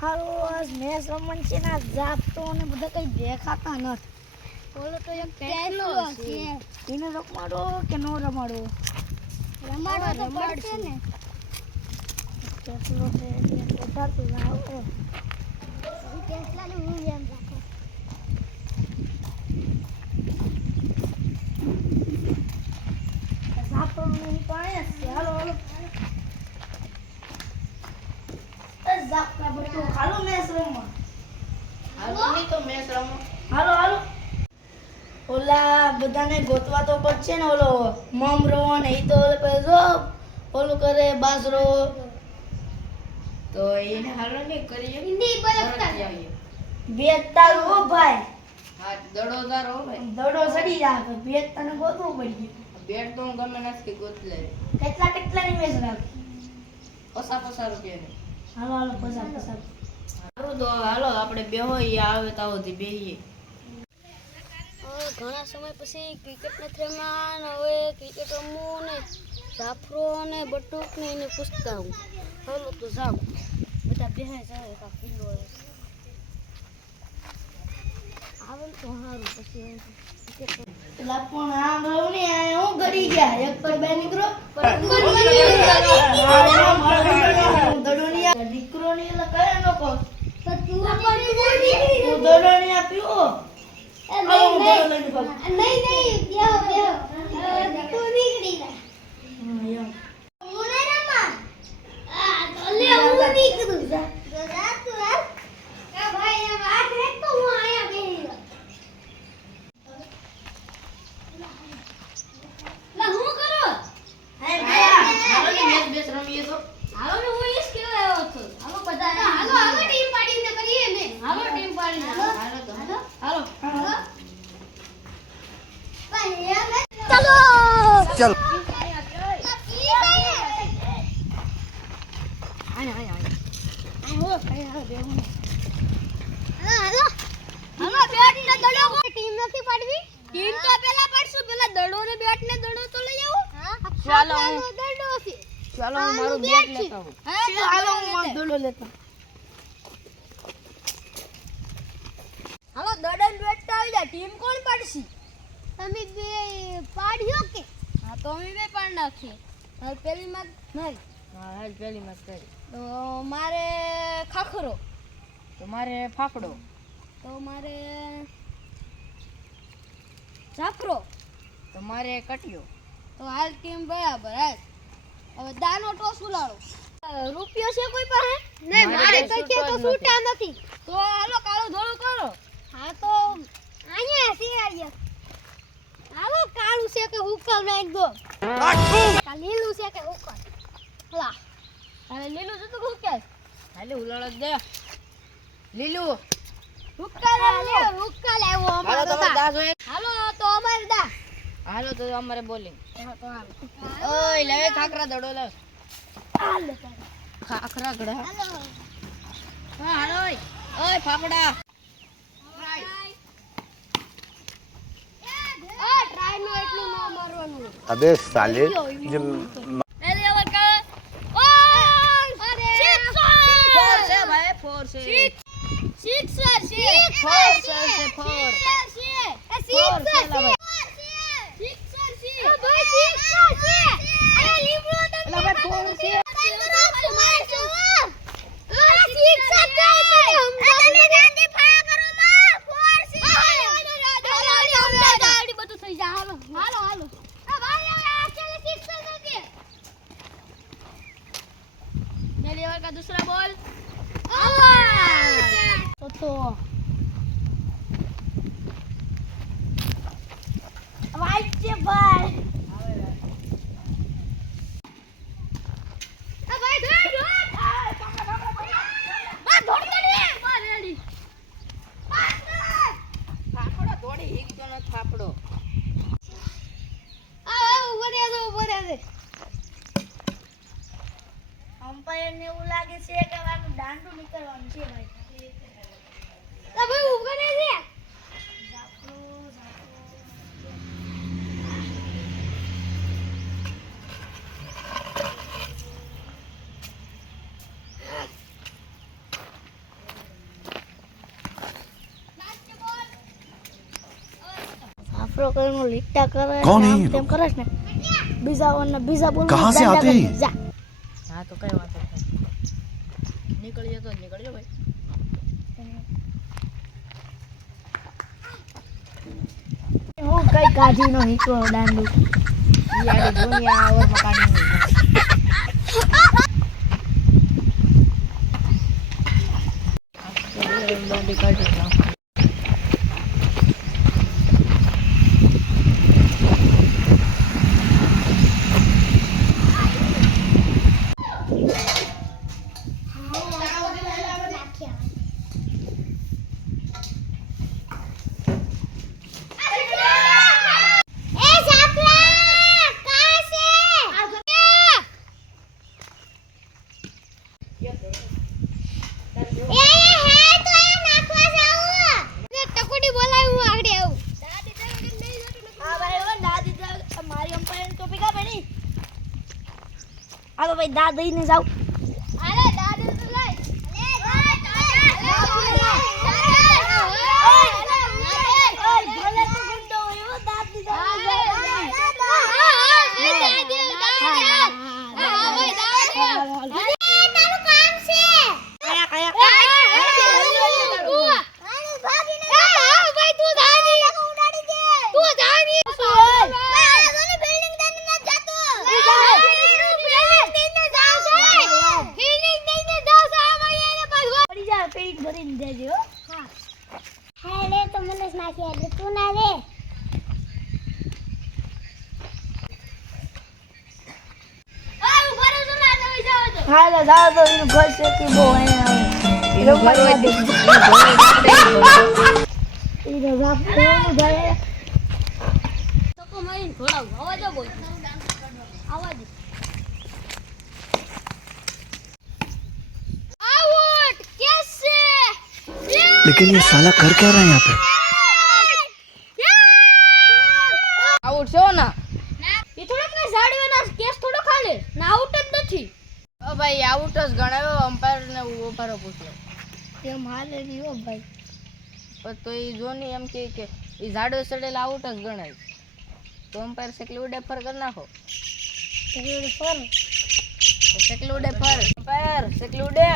હાલો આજ મેચ રમણ છે ને જાપતો ને બધા કઈ દેખાતા નથી. બોલો તો એક ટેલો છે એને રમાડો કે નો રમાડો? રમાડો તો પડશે ને. ટેસલો છે એટલે દેખાતું ના આવે. એ ટેસલાને હું એમ રાખો. જાપતો ની પાણી છે. હાલો હાલો જાપતા બટો હાલો મેચ રમવા. હાલો ની તો મેચ રમો. હાલો હાલો ઓલા બધાને ગોતવા તો પડશે ને. ઓલો મમરો ને ઈ તો જો ઓલું કરે બાજરો તો એને હાલો ની કરીએ. હિન્દી બોલતા આવીએ. બેતાલ હો ભાઈ. હા દડોદાર હો ભાઈ. દડો સડી જા તો બેત તને ગોતવું પડી. બેટ તો હું ગમે નથી ગોત લે. કેટલાની મેચ રાખી? 50 રૂપિયાની. હાલો હાલો 50. સારું તો હાલો આપણે બેહો ઈ આવે તાવ સુધી બેહીએ. ઘણા સમય પછી ક્રિકેટ નથી રમ્યા ને હવે ક્રિકેટ રમવું ને જાફરો ને બટુક ને એને પૂછતા હું. હાલો તો જાવ બધા બેહાય જાય કા પીલો આવે તો સારું પછી પેલા પણ આમ રહું ને હું ગરી ગયા. એક પર બે નીકળો દડોનિયા દીકરો ની એટલે કરે નો કો દડોનિયા પીઓ. चल ચાલો મારું બેટ લેતા હું. હાલો હું મારો દડો લેતા. હાલો દડન બેટતા આવી જા. ટીમ કોણ પાડશે? તમે બે પાડ્યો કે? હા તો અમે બે પાડ નાખીએ. હવે પેલી માં મારી. હા હાલ પેલી મેચ કરી. તો મારે ખાખરો. તો મારે ફાફડો. તો મારે જાફરો. તો મારે કટિયો. તો હાલ ટીમ બરાબર. હાલ હવે દાનો ટોસ ઉલાડો. રૂપિયો છે કોઈ પાસે? નહીં મારે કઈ કે તો છૂટા નથી. તો હાલો કાળું ધોળું કરો. હા તો અહીંયા છે અહીંયા. હાલો કાળું છે કે હુકલ નાખ દો. કા લીલું છે કે હુકલ? લા અરે લીલું છે તો હુકે. હાલે ઉલાળ દે. લીલુ હુકલ લે હુકલ આવ્યો હાલો અમારો તમારે દા જોઈએ. હાલો તો અમાર દા. હાલો તો અમારે બોલિંગ. હા તો હાલો. ઓય લે ખાખરા દડો લે. હાલ ખાખરા ગડા. હાલો હા હાલો ઓય ફાફડા. ટ્રાય નો એટલું ન મારવાનું. अबे साले जब અરે લકા ઓ અરે ફોર છે ભાઈ ફોર છે. સિક્સર છે. ફોર છે ફોર. સિક્સર છે. ઓ ભાઈ સિક્સર છે. અરે લીબડો તો એલા ભાઈ ફોર છે. મારે શું આ સિક્સર છે તમે ગાંધી ફા કરો માં ફોર છે. ગાડી બધું થઈ જા. હાલો હાલો હાલો આ ભાઈ હવે આ છે સિક્સર નથી. मेरे ओवर का दूसरा बॉल તો વાઈટ છે ભાઈ. भाई धोड़ धोड़ बस धोड़ ले बस रेडी ફાફડો દોડી હીકતો ન ફાફડો. आ ऊपर आ અમ્પાયર ને એવું લાગે છે કે આનું દાંડું નીકળવાનું છે ભાઈ. भाई ऊपर आ दे આપણો કોઈનો લીટા કરે કોણ આમ હે તેમ કરે છે ને બીજા બોલ કહાં સે આતે હે? જા હા તો કઈ વાંધો નહીં. નીકળી જતો નીકળજો ભાઈ. હું કઈ કાઢી નો હીકો દાંડુ ઈ આડી દુનિયા આવરમાં કાઢી દાંડી કાઢી નાખ. મારી અમ્પાયર ટોપી કા બેડી હાલો ભાઈ દા દઈને જાવ અરે દાદી તો લઈ ભલે તો ગુંડો હોય દાદી ભરીને દેજો હા હે લે તો મને નાખી દે તું ના લે હાલો જાવ તો એનું ઘર છે કે બહુ એ રમવા દે એ રજા કોણ જાય તો મારી ઘોડા આવા દો બોલ આવા દે આઉટ કેસે लेकिन ये साला कर क्या रहा है यहाँ पे? આઉટ છો ના એ થોડોક ને ઝાડીઓના કેસ થોડો ખાલે ના આઉટ જ નથી ઓ ભાઈ આઉટ જ ગણાવ્યો. અમ્પાયર ને ઉભારો પૂછ્યો એમ હાલે નહીં હો ભાઈ પણ તો એ જોની એમ કે એ ઝાડો ચડેલા આઉટ જ ગણાય. તો અમ્પાયર સેકલી ઉડે ફર કરી નાખો. ફર સેકલી ઉડે ફર અમ્પાયર સેકલી ઉડે